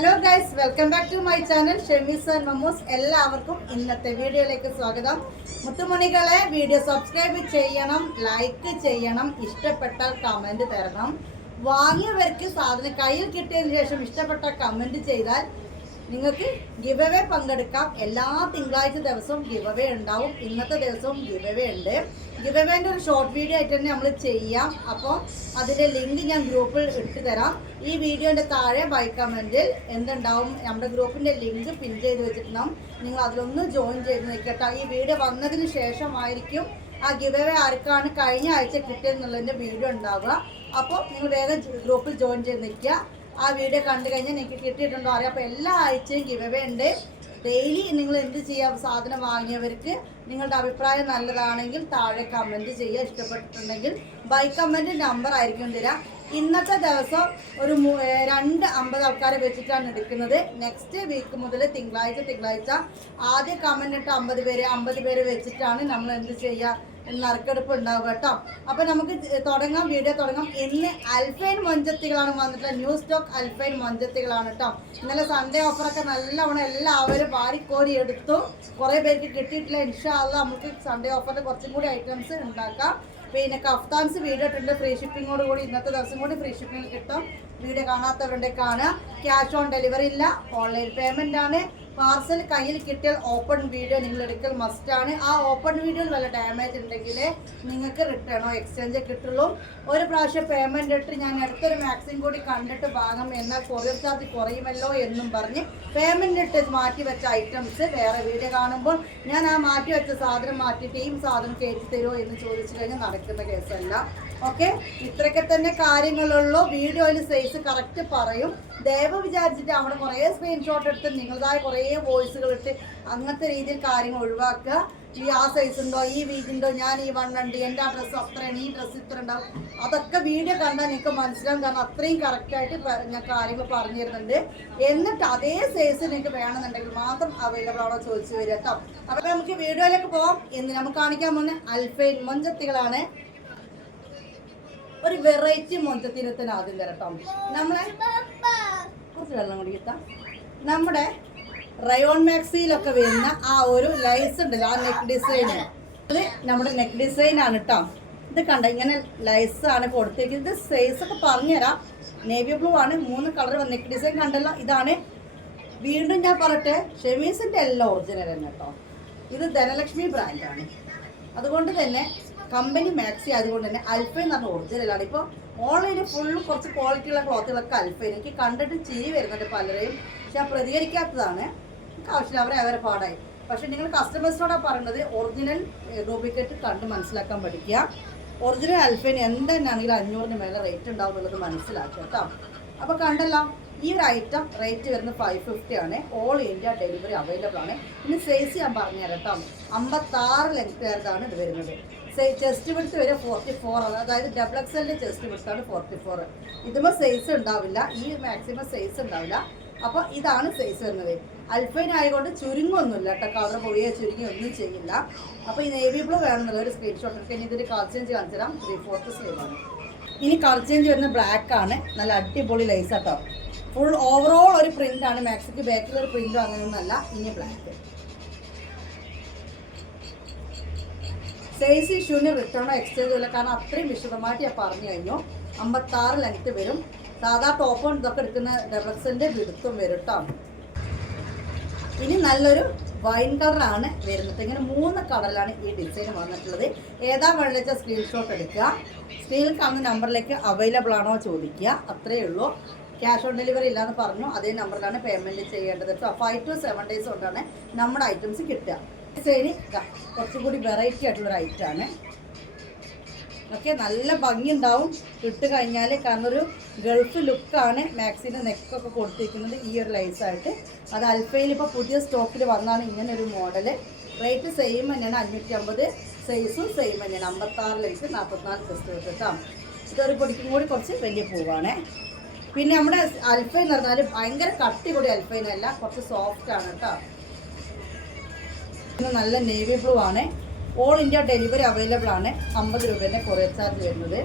Hello guys welcome back to my channel Shemees and Mammus എല്ലാവർക്കും ഇന്നത്തെ വീഡിയോയിലേക്ക് സ്വാഗതം. മുത്തുമണികളെ വീഡിയോ സബ്സ്ക്രൈബ് ചെയ്യണം ലൈക്ക് ചെയ്യണം ഇഷ്ടപ്പെട്ടാൽ കമന്റ് തരണം. വാങ്ങിയവർക്ക് സാധനം കയ്യിൽ കിട്ടിയതിന് ശേഷം ഇഷ്ടപ്പെട്ട കമന്റ് ചെയ്താൽ നിങ്ങൾക്ക് ഗിവ് അവേ പങ്കെടുക്കാം. എല്ലാ തിങ്കളാഴ്ച ദിവസവും ഗിവ് അവേ ഉണ്ടാവും. ഇന്നത്തെ ദിവസവും ഗിവ് അവേ ഉണ്ട്. ഗിവ് അവേന്റെ ഒരു ഷോർട്ട് വീഡിയോ ആയിട്ട് തന്നെ നമ്മൾ ചെയ്യാം. അപ്പോൾ അതിന്റെ ലിങ്ക് ഞാൻ ഗ്രൂപ്പിൽ ഇട്ട് തരാം. ഈ വീഡിയോന്റെ താഴെ ബൈ കമന്റിൽ എന്തുണ്ടാവും നമ്മുടെ ഗ്രൂപ്പിന്റെ ലിങ്ക് പിൻ ചെയ്ത് വെച്ചിട്ടുണ്ടാവും. നിങ്ങൾ അതിലൊന്ന് ജോയിൻ ചെയ്ത് നിൽക്കട്ടെ. ഈ വീഡിയോ വന്നതിന് ശേഷമായിരിക്കും ആ ഗിവ് ആർക്കാണ് കഴിഞ്ഞ ആഴ്ച കിട്ടിയെന്നുള്ളതിന്റെ വീഡിയോ ഉണ്ടാവുക. അപ്പോൾ നിങ്ങൾ വേഗം ഗ്രൂപ്പിൽ ജോയിൻ ചെയ്ത് നിൽക്കുക. ആ വീഡിയോ കണ്ടു കഴിഞ്ഞാൽ നിങ്ങൾക്ക് കിട്ടിയിട്ടുണ്ടോ അറിയാം. അപ്പോൾ എല്ലാ ആഴ്ചയും ഗിവ് ഉണ്ട്. ഡെയിലി നിങ്ങൾ എന്ത് ചെയ്യാം സാധനം വാങ്ങിയവർക്ക് നിങ്ങളുടെ അഭിപ്രായം നല്ലതാണെങ്കിൽ താഴെ കമന്റ് ചെയ്യുക. ഇഷ്ടപ്പെട്ടിട്ടുണ്ടെങ്കിൽ ബൈ കമന്റ് നമ്പർ ആയിരിക്കും തരാം. ഇന്നത്തെ ദിവസം ഒരു രണ്ട് അമ്പത് ആൾക്കാരെ വെച്ചിട്ടാണ് എടുക്കുന്നത്. നെക്സ്റ്റ് വീക്ക് മുതൽ തിങ്കളാഴ്ച തിങ്കളാഴ്ച ആദ്യ കമന്റ് ഇട്ട് അമ്പത് പേര് അമ്പത് പേര് വെച്ചിട്ടാണ് നമ്മൾ എന്ത് ചെയ്യുക? നറുക്കെടുപ്പ് ഉണ്ടാവുക കേട്ടോ. അപ്പൊ നമുക്ക് തുടങ്ങാം വീഡിയോ തുടങ്ങാം. ഇന്ന് അൽഫൈൻ മൊഞ്ചത്തികളാണ് വന്നിട്ടുള്ളത്. ന്യൂ സ്റ്റോക്ക് അൽഫൈൻ മൊഞ്ചത്തികളാണ് കേട്ടോ. ഇന്നലെ സൺഡേ ഓഫറൊക്കെ നല്ലവണ്ണം എല്ലാവരും വാരിക്കോരി എടുത്തു. കുറെ പേർക്ക് കിട്ടിയിട്ടില്ല. ഇൻഷാല്ല നമുക്ക് സൺഡേ ഓഫറിൽ കുറച്ചും കൂടി ഐറ്റംസ് ഉണ്ടാക്കാം. പിന്നെ കഫ്താൻസ് വീഡിയോ ഇട്ടുണ്ട് ഫ്രീ ഷിപ്പിങ്ങോട് കൂടി ഇന്നത്തെ ദിവസം കൂടി ഫ്രീ ഷിപ്പിംഗ് കിട്ടും. വീഡിയോ കാണാത്തവരുണ്ടെങ്കിൽ കാണുക. ക്യാഷ് ഓൺ ഡെലിവറി ഇല്ല. ഓൺലൈൻ പേയ്മെന്റ് ആണ്. പാർസൽ കയ്യിൽ കിട്ടിയാൽ ഓപ്പൺ വീഡിയോ നിങ്ങൾ എടുക്കൽ മസ്റ്റ് ആണ്. ആ ഓപ്പൺ വീഡിയോയിൽ വല്ല ഡാമേജ് ഉണ്ടെങ്കിൽ നിങ്ങൾക്ക് റിട്ടേണോ എക്സ്ചേഞ്ച് കിട്ടുള്ളൂ. ഒരു പ്രാവശ്യം പേയ്മെന്റ് ഇട്ട് ഞാൻ അടുത്തൊരു മാക്സിം കൂടി കണ്ടിട്ട് വാങ്ങാം എന്നാൽ കൊറിയർ ചാർജ് കുറയുമല്ലോ എന്നും പറഞ്ഞ് പേയ്മെന്റ് ഇട്ട് മാറ്റി വെച്ച ഐറ്റംസ് വേറെ വീഡിയോ കാണുമ്പോൾ ഞാൻ ആ മാറ്റി വെച്ച സാധനം മാറ്റിയിട്ട് ഈ സാധനം കയറ്റി തരുമോ എന്ന് ചോദിച്ചു കഴിഞ്ഞാൽ നടക്കുന്ന കേസല്ല ഓക്കെ? ഇത്രയൊക്കെ തന്നെ കാര്യങ്ങളുള്ളൂ. വീഡിയോയിൽ സൈസ് കറക്റ്റ് പറയും. ദയവ് വിചാരിച്ചിട്ട് അവിടെ കുറേ സ്ക്രീൻഷോട്ട് എടുത്ത് നിങ്ങളതായ കുറേ വോയിസുകൾ ഇട്ട് അങ്ങനത്തെ രീതിയിൽ കാര്യങ്ങൾ ഒഴിവാക്കുക. ഈ ആ സൈസ് ഉണ്ടോ ഈ വീക്ക് ഉണ്ടോ ഞാൻ ഈ വണ്ണുണ്ട് എന്റെ ആ ഡ്രസ്സ് അത്രയാണ് ഈ ഡ്രസ്സ് ഇത്ര ഉണ്ടാവും. അതൊക്കെ വീഡിയോ കണ്ടാൽ നിങ്ങൾക്ക് മനസ്സിലാവും. കാരണം അത്രയും കറക്റ്റായിട്ട് ഞാൻ കാര്യങ്ങൾ പറഞ്ഞു തരുന്നുണ്ട് എന്നിട്ട് അതേ സൈസ് നിങ്ങൾക്ക് വേണമെന്നുണ്ടെങ്കിൽ മാത്രം അവൈലബിൾ ആണോ ചോദിച്ചു വരിക കേട്ടോ. അപ്പോൾ നമുക്ക് വീഡിയോയിലേക്ക് പോകാം ഇന്ന് നമുക്ക് കാണിക്കാൻ പോകുന്ന അൽഫൈൻ മൊഞ്ചത്തികളാണ്. ഒരു വെറൈറ്റി മൊത്തത്തിനത്തിന് ആദ്യം തരട്ടോ നമ്മളെ കുറച്ച് വെള്ളം കുടിക്കത്ത നമ്മുടെ റയോൺ മാക്സിയിലൊക്കെ വരുന്ന ആ ഒരു ലൈസ് ഉണ്ടല്ലോ ആ നെക്ക് ഡിസൈൻ ഇത് നമ്മുടെ നെക്ക് ഡിസൈൻ ആണ് കേട്ടോ. ഇത് കണ്ട ഇങ്ങനെ ലൈസ് ആണ് കൊടുത്തേക്കുന്നത്. സൈസ് ഒക്കെ പറഞ്ഞുതരാം നേവി ബ്ലൂ ആണ് മൂന്ന് കളർ നെക്ക് ഡിസൈൻ കണ്ടല്ലോ. ഇതാണ് വീണ്ടും ഞാൻ പറയട്ടെ ഷെമീസിന്റെ എല്ലാം ഒറിജിനൽ തന്നെ കേട്ടോ. ഇത് ധനലക്ഷ്മി ബ്രാൻഡാണ് അതുകൊണ്ട് തന്നെ കമ്പനി മാക്സി അതുകൊണ്ട് തന്നെ അൽഫൈൻ എന്ന് പറഞ്ഞ ഒറിജിനലാണ് ഇപ്പോൾ ഓൺലൈനിൽ ഫുള്ള് കുറച്ച് ക്വാളിറ്റിയുള്ള ക്ലോത്തുകളൊക്കെ അൽഫൈൻ എനിക്ക് കണ്ടിട്ട് ചിരി വരുന്നുണ്ട് പലരെയും. പക്ഷെ പ്രതികരിക്കാത്തതാണ്. എനിക്ക് ആവശ്യമില്ല അവരെ അവരെ പാടായി. പക്ഷെ നിങ്ങൾ കസ്റ്റമേഴ്സിനോടാണ് പറയുന്നത് ഒറിജിനൽ ഡ്യൂപ്ലിക്കേറ്റ് കണ്ട് മനസ്സിലാക്കാൻ പഠിക്കുക. ഒറിജിനൽ അൽഫൈൻ എന്തെന്നാണെങ്കിലും അഞ്ഞൂറിന് മേലെ റേറ്റ് ഉണ്ടാവും എന്നുള്ളത് മനസ്സിലാക്കുക കേട്ടോ. അപ്പോൾ കണ്ടല്ലോ ഈ ഒരു ഐറ്റം റേറ്റ് വരുന്നത് ഫൈവ് ഫിഫ്റ്റി ആണ്. ഓൾ ഇന്ത്യ ഡെലിവറി അവൈലബിൾ ആണ്. ഇനി സൈസ് ഞാൻ പറഞ്ഞുതരാം കേട്ടോ. അമ്പത്താറ് ലെങ്ത് ഇത് വരുന്നത്. ചെസ്റ്റ് വിൽത്ത് വരെ ഫോർട്ടി ഫോർ ആണ്. അതായത് ഡബിൾ എക്സ് എല്ലിന്റെ ചെസ്റ്റ് വിൽത്താണ് ഫോർട്ടി ഫോർ ഇതുമ്പോൾ സൈസ് ഉണ്ടാവില്ല. ഈ മാക്സിമം സൈസ് ഉണ്ടാവില്ല. അപ്പോൾ ഇതാണ് സൈസ് വരുന്നത്. അൽഫൈൻ ആയതുകൊണ്ട് ചുരുങ്ങൊന്നുമില്ല കേട്ടോ. കളർ പോയേ ചുരുങ്ങി ഒന്നും ചെയ്യില്ല. അപ്പോൾ ഈ നേവി ബ്ലൂ വേണമെന്നുള്ള ഒരു സ്ക്രീൻഷോട്ട് എടുത്ത് ഇനി ഇതൊരു കളർ ചേഞ്ച് കാണിച്ചു തരാം. ത്രീ ഫോർത്ത് സ്ലീവ് ആണ്. ഇനി കളർ ചേഞ്ച് വരുന്ന ബ്ലാക്ക് ആണ്. നല്ല അടിപൊളി ലൈസ് കേട്ടോ ഫുൾ ഓവറോൾ ഒരു പ്രിന്റാണ് മാക്സിക്ക് ബാക്കിൽ ഒരു പ്രിന്റും അങ്ങനെയൊന്നല്ല ഇനി ബ്ലാക്ക് സൈസ് ഇഷ്യൂവിന് റിട്ടേണോ എക്സ്ചേഞ്ചോ ഇല്ല കാരണം അത്രയും വിശദമായിട്ട് ഞാൻ പറഞ്ഞു കഴിഞ്ഞു. അമ്പത്താറ് ലെങ്ത് വരും. സാധാ ടോപ്പും ഇതൊക്കെ എടുക്കുന്ന ഡെബ്ലക്സിന്റെ വിടുത്തും വരും കേട്ടോ ഇനി നല്ലൊരു വൈൻ കളറാണ് വരുന്നത്. ഇങ്ങനെ മൂന്ന് കളറിലാണ് ഈ ഡിസൈൻ വന്നിട്ടുള്ളത്. ഏതാ വെള്ളിച്ച സ്ക്രീൻഷോട്ട് എടുക്കുക. സ്ക്രീനിൽ കാണുന്ന നമ്പറിലേക്ക് അവൈലബിൾ ആണോ ചോദിക്കുക. അത്രയേ ഉള്ളൂ. ക്യാഷ് ഓൺ ഡെലിവറി ഇല്ലാന്ന് പറഞ്ഞു. അതേ നമ്പറിലാണ് പേയ്മെന്റ് ചെയ്യേണ്ടത് ഫൈവ് ടു സെവൻ ഡേയ്സ് കൊണ്ടാണ് നമ്മുടെ ഐറ്റംസ് കിട്ടുക. ഡിസൈന് കുറച്ചും കൂടി വെറൈറ്റി ആയിട്ടുള്ളൊരു ഐറ്റമാണ് ഓക്കെ നല്ല ഭംഗി ഉണ്ടാവും ഇട്ട് കഴിഞ്ഞാൽ കാരണം ഒരു ഗൾഫ് ലുക്കാണ് മാക്സിന് നെക്കൊക്കെ കൊടുത്തിരിക്കുന്നത് ഈ ഒരു ലൈസായിട്ട് അത് അൽഫയിൽ ഇപ്പോൾ പുതിയ സ്റ്റോക്കിൽ വന്നാണ് ഇങ്ങനെ ഒരു മോഡൽ റേറ്റ് സെയിം തന്നെയാണ് അഞ്ഞൂറ്റി അമ്പത് സൈസും സെയിം തന്നെയാണ്. അമ്പത്താറ് ലൈസ് നാൽപ്പത്തിനാല് സെസ്റ്റ് വെച്ചിട്ടാ ഇതൊരു പൊടിക്കും കൂടി കുറച്ച് വലിയ പൂവാണ്. പിന്നെ നമ്മുടെ അൽഫ എന്ന് പറഞ്ഞാൽ ഭയങ്കര കട്ടി കൂടി അൽഫൈനല്ല കുറച്ച് സോഫ്റ്റ് ആണ് കേട്ടോ. നല്ല നേവി ബ്ലൂ ആണ്. ഓൾ ഇന്ത്യ ഡെലിവറി അവൈലബിൾ ആണ്. അമ്പത് രൂപേന്റെ കൊറിയർ ചാർജ് വരുന്നത്.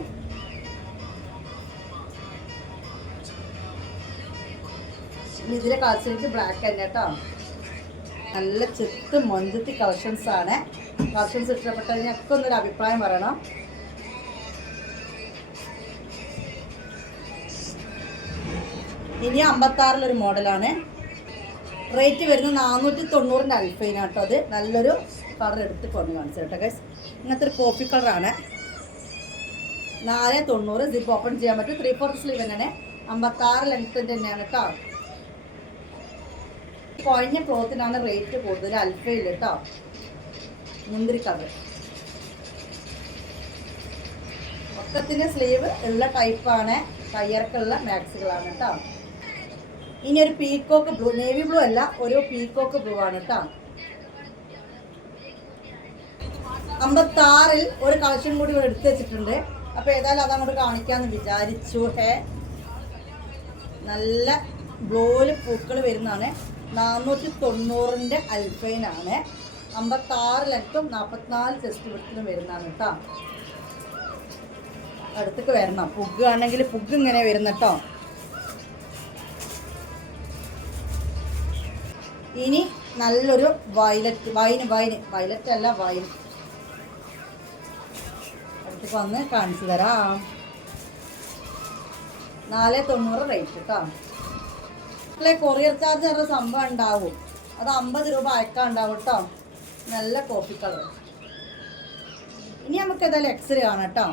ഇതിലെ കളക്ഷൻസ് ബ്ലാക്ക് തന്നെ കേട്ടോ. നല്ല ചെത്ത് മൊഞ്ചത്തി കളക്ഷൻസ് ആണ്. കളക്ഷൻസ് ഇഷ്ടപ്പെട്ടതിനൊക്കെ ഒന്നൊരു അഭിപ്രായം പറയണം. ഇനി അമ്പത്താറിലൊരു മോഡലാണ് റേറ്റ് വരുന്നത് നാനൂറ്റി തൊണ്ണൂറിന്റെ അൽഫൈനാണ് കേട്ടോ അത്. നല്ലൊരു കളർ എടുത്ത് കൊണ്ട് കാണിച്ചു കേട്ടോ ഗൈസ് ഇങ്ങനത്തെ ഒരു കോപ്പി കളറാണ് നാല് തൊണ്ണൂറ് സിപ്പ് ഓപ്പൺ ചെയ്യാൻ പറ്റും. ത്രീ ഫോർത്ത് സ്ലീവ് തന്നെയാണ്. അമ്പത്താറ് ലെങ്ത്തിന്റെ തന്നെയാണ് കേട്ടോ കുഴഞ്ഞ ക്ലോത്തിനാണ് റേറ്റ് കൂടുതൽ അൽഫയിൽ കേട്ടോ മുന്തിരി കളർ മൊത്തത്തിന്റെ സ്ലീവ് ഉള്ള ടൈപ്പാണ് കയ്യറക്കുള്ള മാക്സുകളാണ് കേട്ടോ ഇനി ഒരു പീക്കോക്ക് ബ്ലൂ നേവി ബ്ലൂ അല്ല ഒരു പീക്കോക്ക് ബ്ലൂ ആണ് കേട്ടോ അമ്പത്താറിൽ ഒരു കളക്ഷൻ കൂടി ഇവിടെ എടുത്തു വെച്ചിട്ടുണ്ട്. അപ്പൊ ഏതായാലും അതങ്ങോട്ട് കാണിക്കാന്ന് വിചാരിച്ചു. ഹേ. നല്ല ബ്ലൂൽ പൂക്കൾ വരുന്നതാണ്. നാനൂറ്റി തൊണ്ണൂറിന്റെ അൽഫൈനാണ് അമ്പത്താറ് ആറിലും നാൽപ്പത്തിനാല് ചെസ്റ്റ് വിടത്തിലും വരുന്നതാണ് കേട്ടോ അടുത്തേക്ക് വരണം. പുഗ് ആണെങ്കിൽ പുഗ് ഇങ്ങനെ വരുന്ന കേട്ടോ ഇനി നല്ലൊരു വയലറ്റ് വൈന് വൈന് വയലറ്റ് അല്ല വൈൻ അടുത്ത് വന്ന് കാണിച്ചു തരാം. നാല് തൊണ്ണൂറ് റേറ്റ് കേട്ടോ അല്ലെ കൊറിയർ ചാർജ് പറഞ്ഞ സംഭവം ഉണ്ടാവും. അത് അമ്പത് രൂപ അയക്കാൻ ഉണ്ടാവും കേട്ടോ നല്ല കോഫി കളർ ഇനി നമുക്ക് ഏതായാലും എക്സൽ കാണാം കേട്ടോ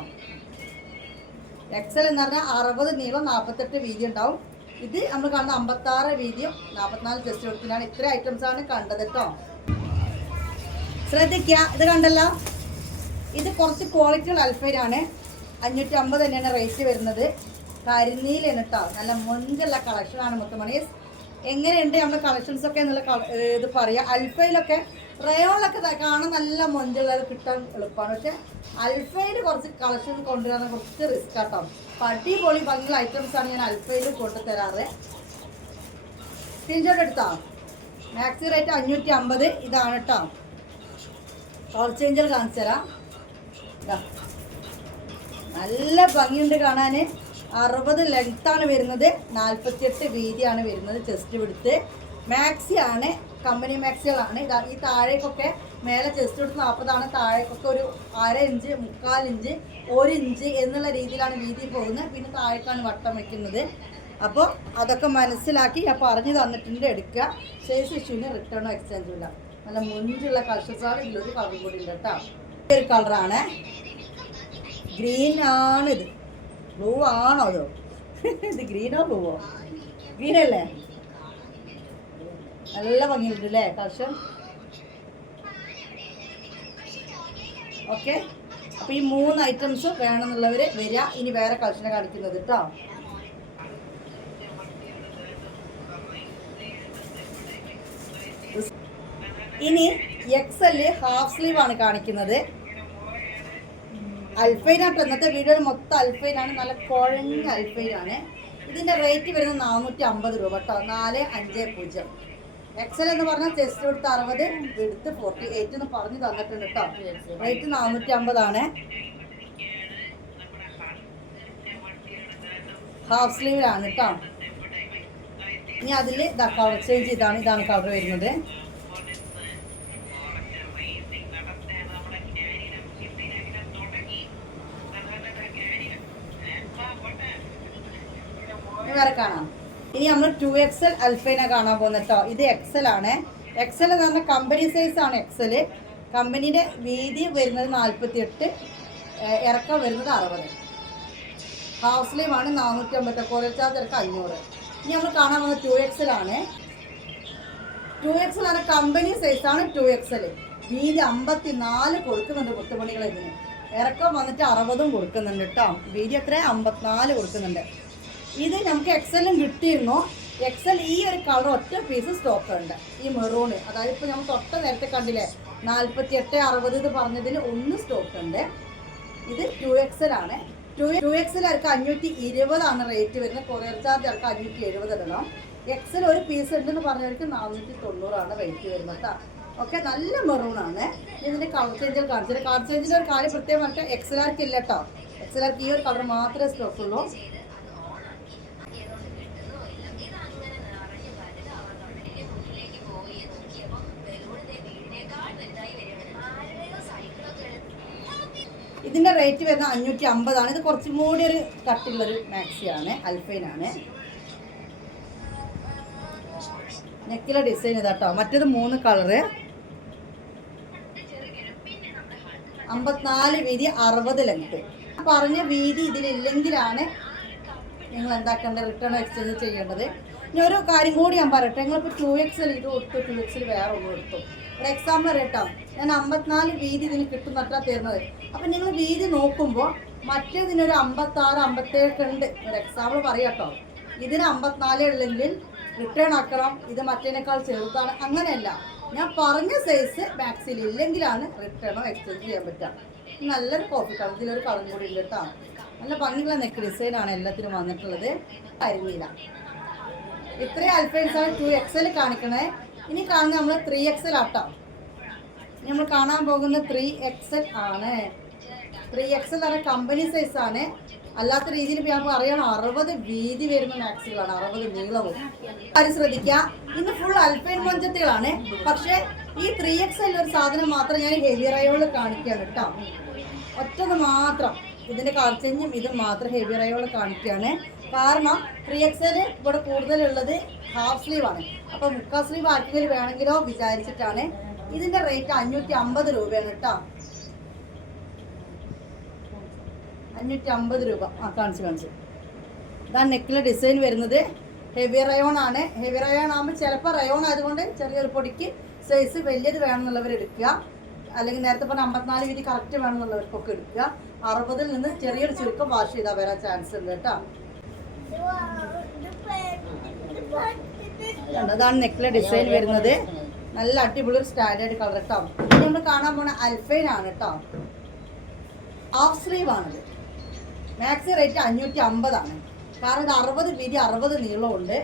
എക്സൽ എന്ന് പറഞ്ഞാൽ അറുപത് നീളം നാൽപ്പത്തെട്ട് വീതി ഉണ്ടാവും. ഇത് നമ്മൾ കാണുന്ന അമ്പത്താറ് വീതിയും നാൽപ്പത്തിനാല് ജസ്റ്റ് എടുത്തിനാണ്. ഇത്ര ഐറ്റംസ് ആണ് കണ്ടത് കേട്ടോ ശ്രദ്ധിക്കുക ഇത് കണ്ടല്ലോ? ഇത് കുറച്ച് ക്വാളിറ്റിയുള്ള അൽഫൈനാണ് അഞ്ഞൂറ്റി അമ്പത് തന്നെയാണ് റേറ്റ് വരുന്നത്. കരിനീലാണ് കേട്ടോ നല്ല മുൻകുള്ള കളക്ഷനാണ് മുത്തുമണീസ്. എങ്ങനെയുണ്ട് നമ്മുടെ കളക്ഷൻസ് ഒക്കെ എന്നുള്ള ഇത് പറയാം. അൽഫയിലൊക്കെ റയോണിലൊക്കെ ദാ കാണാൻ നല്ല മൊഞ്ചുള്ളത് കിട്ടാൻ എളുപ്പമാണ് പക്ഷെ അൽഫയിൽ കുറച്ച് കളക്ഷൻ കൊണ്ടുവരാൻ കുറച്ച് റിസ്ക് ആട്ടോ. അപ്പൊ അടിപൊളി ഭംഗിയുള്ള ആണ് ഞാൻ അൽഫയിൽ കൊണ്ടുതരാറ്. സ്ക്രീൻഷോട്ട് എടുത്താ? മാക്സി റേറ്റ് അഞ്ഞൂറ്റി അമ്പത് ഇതാണ് കേട്ടോ കളർ ചേഞ്ചർ കാണിച്ചു തരാം. നല്ല ഭംഗിയുണ്ട് കാണാൻ അറുപത് ലെങ്ത്താണ് വരുന്നത്. നാൽപ്പത്തിയെട്ട് വീതിയാണ് വരുന്നത്. ചെസ്റ്റ് പിടുത്ത് മാക്സി ആണ്. കമ്പനി മാക്സികളാണ്. ഇതാ ഈ താഴേക്കൊക്കെ മേലെ ചെസ്റ്റ് എടുത്ത് നാൽപ്പതാണ് താഴേക്കൊക്കെ ഒരു അര ഇഞ്ച് മുക്കാൽ ഇഞ്ച് ഒരു ഇഞ്ച് എന്നുള്ള രീതിയിലാണ് വീതി പോകുന്നത്. പിന്നെ താഴേക്കാണ് വട്ടം വയ്ക്കുന്നത് അപ്പോൾ അതൊക്കെ മനസ്സിലാക്കി ഞാൻ പറഞ്ഞു തന്നിട്ടുണ്ട് എടുക്കുക. സൈസ് ഇഷ്യൂവിന് റിട്ടേണോ എക്സ്ചേഞ്ചും ഇല്ല. നല്ല മുഞ്ചുള്ള കളക്ഷൻസാണ് ഇതിലൊരു കളർ കൂടി ഉണ്ട് കേട്ടോ. ഒരു കളറാണ് ഗ്രീൻ ആണിത്. ബ്ലൂ ആണോ അതോ? ഇത് ഗ്രീനോ ബ്ലൂവോ ഗ്രീൻ അല്ലേ? നല്ല ഭംഗിയുണ്ട് അല്ലേ കളക്ഷൻ ഓക്കെ. അപ്പൊ ഈ മൂന്ന് ഐറ്റംസ് വേണമെന്നുള്ളവര് വരിക ഇനി വേറെ കളക്ഷനെ കാണിക്കുന്നത് കേട്ടോ ഇനി എക്സ് എൽ ഹാഫ് സ്ലീവ് ആണ് കാണിക്കുന്നത്. അൽഫൈനാട്ടോ ഇന്നത്തെ വീഡിയോ മൊത്തം അൽഫൈനാണ്. നല്ല കുഴഞ്ഞ അൽഫൈനാണ്. ഇതിന്റെ റേറ്റ് വരുന്നത് നാനൂറ്റി അമ്പത് രൂപ കേട്ടോ നാല് അഞ്ച് പൂജ്യം. എക്സൽ എന്ന് പറഞ്ഞാൽ ചെസ്റ്റ് എടുത്ത് അറുപത് എടുത്ത് ഫോർട്ടി എയ്റ്റ് എന്ന് പറഞ്ഞ് തന്നിട്ടുണ്ട് കേട്ടോ റേറ്റ് നാനൂറ്റി അമ്പതാണ് ഹാഫ് സ്ലീവിലാണ് കേട്ടോ ഇനി അതിൽ ഇതാ കളർ ചേഞ്ച് ഇതാണ് ഇതാണ് കളർ വരുന്നത്. വേറെ കാണാം. ഇനി നമ്മൾ ടു എക്സൽ അൽഫൈന കാണാൻ പോകുന്നത് കേട്ടോ ഇത് എക്സൽ ആണ്. എക്സൽ എന്ന് പറഞ്ഞാൽ കമ്പനി സൈസ് ആണ് എക്സൽ കമ്പനിയുടെ വീതി വരുന്നത് നാൽപ്പത്തി എട്ട് ഇറക്കം വരുന്നത് അറുപത്. ആണ് നാനൂറ്റി അമ്പത്തി ചാർജ് ഇറക്കം അഞ്ഞൂറ്. ഇനി നമ്മൾ കാണാൻ പോകുന്നത് ടു എക്സൽ ആണ്. ടു എക്സൽ ആണ് കമ്പനി സൈസ് ആണ് ടു എക്സൽ വീതി അമ്പത്തി നാല് കൊടുക്കുന്നുണ്ട് മുത്തുമണികൾ ഇതിന്. ഇറക്കം വന്നിട്ട് അറുപതും കൊടുക്കുന്നുണ്ട് കേട്ടോ വീതി എത്ര അമ്പത്തിനാല് കൊടുക്കുന്നുണ്ട്. ഇത് നമുക്ക് എക്സലും കിട്ടിയിരുന്നു. എക്സൽ ഈ ഒരു കളർ ഒറ്റ പീസ് സ്റ്റോക്ക് ഉണ്ട്. ഈ മെറൂണ് അതായത് ഇപ്പോൾ നമ്മൾ തൊട്ട നേരത്തെ കണ്ടില്ലേ? നാൽപ്പത്തി എട്ട് അറുപത് ഇത് പറഞ്ഞതിൽ ഒന്ന് സ്റ്റോക്ക് ഉണ്ട്. ഇത് ടു എക്സൽ ആണ്. ടു ടു എക്സൽ അവർക്ക് അഞ്ഞൂറ്റി ഇരുപതാണ് റേറ്റ് വരുന്നത്. കൊറിയർ ചാർജ് അവർക്ക് അഞ്ഞൂറ്റി എഴുപത് ഇടണം. എക്സൽ ഒരു പീസ് ഉണ്ടെന്ന് പറഞ്ഞവർക്ക് നാനൂറ്റി തൊണ്ണൂറാണ് റേറ്റ് വരുന്നത് കേട്ടോ ഓക്കെ നല്ല മെറൂണാണ് ഇതിന്റെ കളർ ചേഞ്ചിൽ കാണിച്ചത് കളർ ചേഞ്ചിന്റെ ഒരു കാര്യം പ്രത്യേകമായിട്ട് എക്സൽ ആർക്ക് ഇല്ല കേട്ടോ എക്സൽ ആർക്ക് ഈ ഒരു കളർ മാത്രമേ സ്റ്റോക്ക് ഇതിന്റെ റേറ്റ് വരുന്നത് അഞ്ഞൂറ്റി അമ്പതാണ് ഇത് കുറച്ചും കൂടി ഒരു കട്ടുള്ളൊരു മാക്സിയാണ് അൽഫൈനാണ് നെക്കിലെ ഡിസൈൻ ഇതാട്ടോ. മറ്റേത് മൂന്ന് കളറ് അമ്പത്തിനാല് വീതി അറുപത് ലെങ്ത് പറഞ്ഞ വീതി ഇതിലില്ലെങ്കിലാണ് നിങ്ങൾ എന്താക്കേണ്ടത്? റിട്ടേൺ എക്സ്ചേഞ്ച് ചെയ്യേണ്ടത്. ഇനി ഒരു കാര്യം കൂടി ഞാൻ പറയട്ടെ. നിങ്ങളിപ്പോൾ ടു എക്സിൽ ഇത് കൊടുത്തു ടു എക്സിൽ വേറെ ഒന്ന് കൊടുത്തു ഒരു എക്സാമ്പിൾ കേട്ടോ ഞാൻ അമ്പത്തിനാല് വീതി ഇതിന് കിട്ടുന്നത്ര തരുന്നത്. അപ്പം നിങ്ങൾ വീതി നോക്കുമ്പോൾ മറ്റേതിനൊരു അമ്പത്താറ് അമ്പത്തേഴൊക്കെ ഉണ്ട്. ഒരു എക്സാമ്പിൾ പറയാട്ടോ ഇതിന് അമ്പത്തിനാല് ഉള്ളെങ്കിൽ റിട്ടേൺ ആക്കണം. ഇത് മറ്റേനേക്കാൾ ചെറുതാണ്. അങ്ങനെയല്ല. ഞാൻ പറഞ്ഞ സൈസ് മാക്സിൽ ഇല്ലെങ്കിലാണ് റിട്ടേണോ എക്സ്ചേഞ്ച് ചെയ്യാൻ പറ്റുക. നല്ലൊരു കോഫി കളർ ഇതിലൊരു കളർ കൂടി ഉണ്ട് കേട്ടോ നല്ല ഭംഗിയുള്ള നെക്ക് ഡിസൈനാണ് എല്ലാത്തിനും വന്നിട്ടുള്ളത്. കരിമീല ഇത്രയും അൽഫൈൻസാണ് ടു എക്സൽ കാണിക്കണേ. ഇനി കാണുന്നത് നമ്മൾ ത്രീ എക്സൽ ആട്ടോ. ഇനി നമ്മൾ കാണാൻ പോകുന്ന ത്രീ എക്സൽ ആണ്. ത്രീ എക്സൽ എന്ന് കമ്പനി സൈസ് ആണ്. അല്ലാത്ത രീതിയിൽ ഞാൻ പറയണം അറുപത് വീതി വരുന്ന മാക്സികളാണ് അറുപത് നീളവും. അത് ശ്രദ്ധിക്കുക ഇന്ന് ഫുൾ അൽഫൈൻ മഞ്ചത്തുകളാണ് പക്ഷേ ഈ ത്രീ എക്സ് ഒരു സാധനം മാത്രം ഞാൻ ഹെവി റയോൾ കാണിക്കുകയാണ് കേട്ടോ ഒറ്റത് മാത്രം. ഇതിന്റെ കളർ ചേഞ്ചും ഇത് മാത്രം ഹെവി റയോൾ കാണിക്കുകയാണ് കാരണം ത്രീ എക്സൽ ഇവിടെ കൂടുതലുള്ളത് ഹാഫ് സ്ലീവ് ആണ്. അപ്പൊ മുക്കാ സ്ലീവ് ആക്കിയതിൽ വേണമെങ്കിലോ വിചാരിച്ചിട്ടാണ്. ഇതിന്റെ റേറ്റ് അഞ്ഞൂറ്റി അമ്പത് രൂപയാണ് കേട്ടോ. അഞ്ഞൂറ്റി അമ്പത് രൂപ. ആ കാണിച്ചു കാണിച്ചു. ഇതാ നെക്കിലെ ഡിസൈൻ വരുന്നത്. ഹെവി റയോൺ ആണ്. ഹെവി റയോൺ ആകുമ്പോൾ ചിലപ്പോൾ റയോൺ ആയതുകൊണ്ട് ചെറിയൊരു പൊടിക്ക് സൈസ് വലിയത് വേണമെന്നുള്ളവർ എടുക്കുക. അല്ലെങ്കിൽ നേരത്തെ പറഞ്ഞ അമ്പത്തിനാല് വീതി കറക്റ്റ് വേണമെന്നുള്ളവർക്കൊക്കെ എടുക്കുക. അറുപതിൽ നിന്ന് ചെറിയൊരു ചുരുക്കം വാഷ് ചെയ്താൽ വരാൻ ചാൻസ് ഉണ്ട് കേട്ടോ. ഇതാണ്. നെക്കിലെ ഡിസൈൻ വരുന്നത്. നല്ല അടിപൊളി ഒരു സ്റ്റാൻഡേർഡ് കളർ കേട്ടോ ഇനി നമ്മൾ കാണാൻ പോണ അൽഫൈൻ ആണ് കേട്ടോ ഹാഫ് സ്ലീവ് ആണത്. മാക്സി റേറ്റ് അഞ്ഞൂറ്റി അമ്പതാണ് കാരണം ഇത് അറുപത് വീതി അറുപത് നീളമുണ്ട്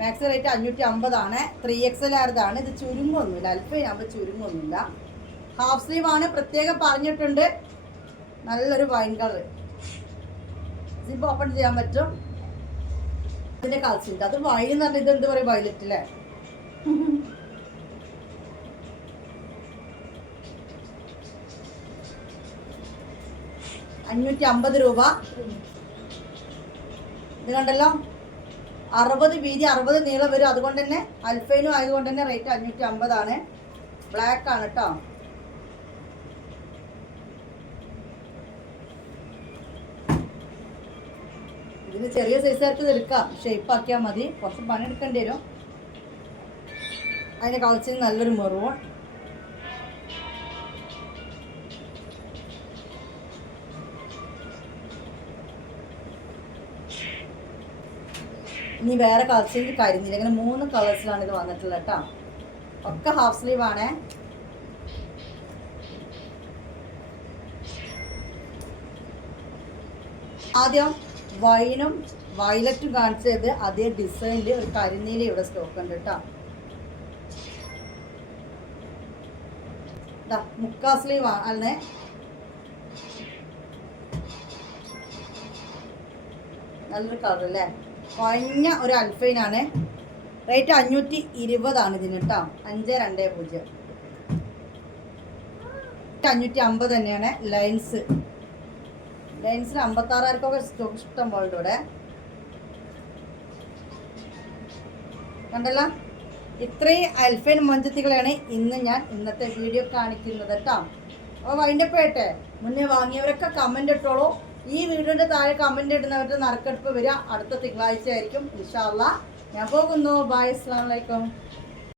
മാക്സി റേറ്റ് അഞ്ഞൂറ്റി അമ്പതാണ് ത്രീ എക്സ് എൽ ആർതാണ് ഇത് ചുരുങ്ങൊന്നുമില്ല. അൽഫൈൻ ആകുമ്പോൾ ചുരുങ്ങൊന്നുമില്ല. ഹാഫ് സ്ലീവ് ആണ്. പ്രത്യേകം പറഞ്ഞിട്ടുണ്ട്. നല്ലൊരു വൈൻ കളർ സിബ് ഓപ്പൺ ചെയ്യാൻ പറ്റും. ഇതിന്റെ കളസിന്റെ അത് വൈൻ എന്ന് പറഞ്ഞാൽ ഇത് എന്ത് പറയും? വയലറ്റ് അല്ലേ അഞ്ഞൂറ്റി അമ്പത് രൂപ. ഇത് കണ്ടല്ലോ? അറുപത് വീതി അറുപത് നീളം വരും. അതുകൊണ്ട് തന്നെ അൽഫൈനും ആയതുകൊണ്ട് തന്നെ റേറ്റ് അഞ്ഞൂറ്റി അമ്പതാണ് ബ്ലാക്ക് ആണ് കേട്ടോ ഇതിന് ചെറിയ സൈസായിട്ട് ഇത് എടുക്കാം. ഷേപ്പ് ആക്കിയാൽ മതി. കുറച്ച് പണി എടുക്കേണ്ടി വരും. അതിന്റെ കളച്ചിന് നല്ലൊരു മെറുവും ഇനി വേറെ കളേഴ്സിൽ കരിഞ്ഞില്ല. ഇങ്ങനെ മൂന്ന് കളേഴ്സിലാണ് ഇത് വന്നിട്ടുള്ളത് കേട്ടോ. ഒക്കെ ഹാഫ് സ്ലീവ് ആണേ. ആദ്യം വൈനും വയലറ്റും കാണിച്ചത് അതേ ഡിസൈനിൽ ഒരു കരിനീല ഇവിടെ സ്റ്റോക്ക് ഉണ്ട് കേട്ടോ മുക്കാ സ്ലീവ് ആണ് നല്ലൊരു കളർ അല്ലേ? കഴിഞ്ഞ ഒരു അൽഫൈനാണ് റേറ്റ് അഞ്ഞൂറ്റി ഇരുപതാണ് ഇതിന് കേട്ടോ അഞ്ച് രണ്ട് പൂജ്യം. അഞ്ഞൂറ്റി അമ്പത് തന്നെയാണ് ലൈൻസ് ലൈൻസിൽ അമ്പത്താറായിരക്കൊക്കെ സ്റ്റോക്ക് ഇഷ്ടം പോലെ ഇവിടെ. കണ്ടല്ലോ? ഇത്രയും അൽഫൈൻ മൊഞ്ചത്തികളാണ് ഇന്ന് ഞാൻ ഇന്നത്തെ വീഡിയോ കാണിക്കുന്നത് കേട്ടോ അപ്പോൾ വൈൻഡപ്പ് ആയിട്ടെ മുന്നേ വാങ്ങിയവരൊക്കെ കമന്റ് ഇട്ടോളൂ. ഈ വീഡിയോന്റെ താഴെ കമന്റ് ഇടുന്നവരുടെ നറുക്കെടുപ്പ് വരിക. അടുത്ത തിങ്കളാഴ്ച ആയിരിക്കും ഇൻഷാല്ല ഞാൻ പോകുന്നു. ബായ് അസ്സാം വലൈക്കും